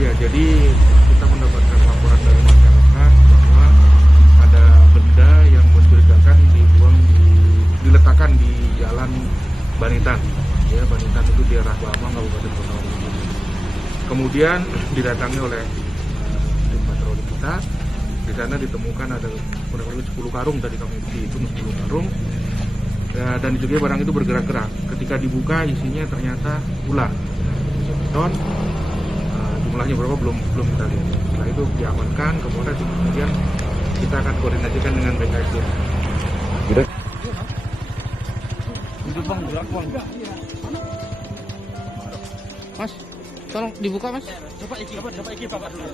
Ya, jadi kita mendapatkan laporan dari masyarakat bahwa ada benda yang mencurigakan diletakkan di Jalan Banitan. Ya, Banitan itu di arah Bamang, Kabupaten Kota Waringin. Kemudian didatangi oleh tim patroli kita. Di sana ditemukan ada kurang lebih 10 karung, tadi kami hitung 10 karung. Ya, dan juga barang itu bergerak-gerak. Ketika dibuka isinya ternyata ular. Beton. Jumlahnya berapa belum kita lihat. Setelah itu diamankan ke Polres, kemudian kita akan koordinasikan dengan BKSD. Mas, tolong dibuka mas. Coba iki bapak dulu.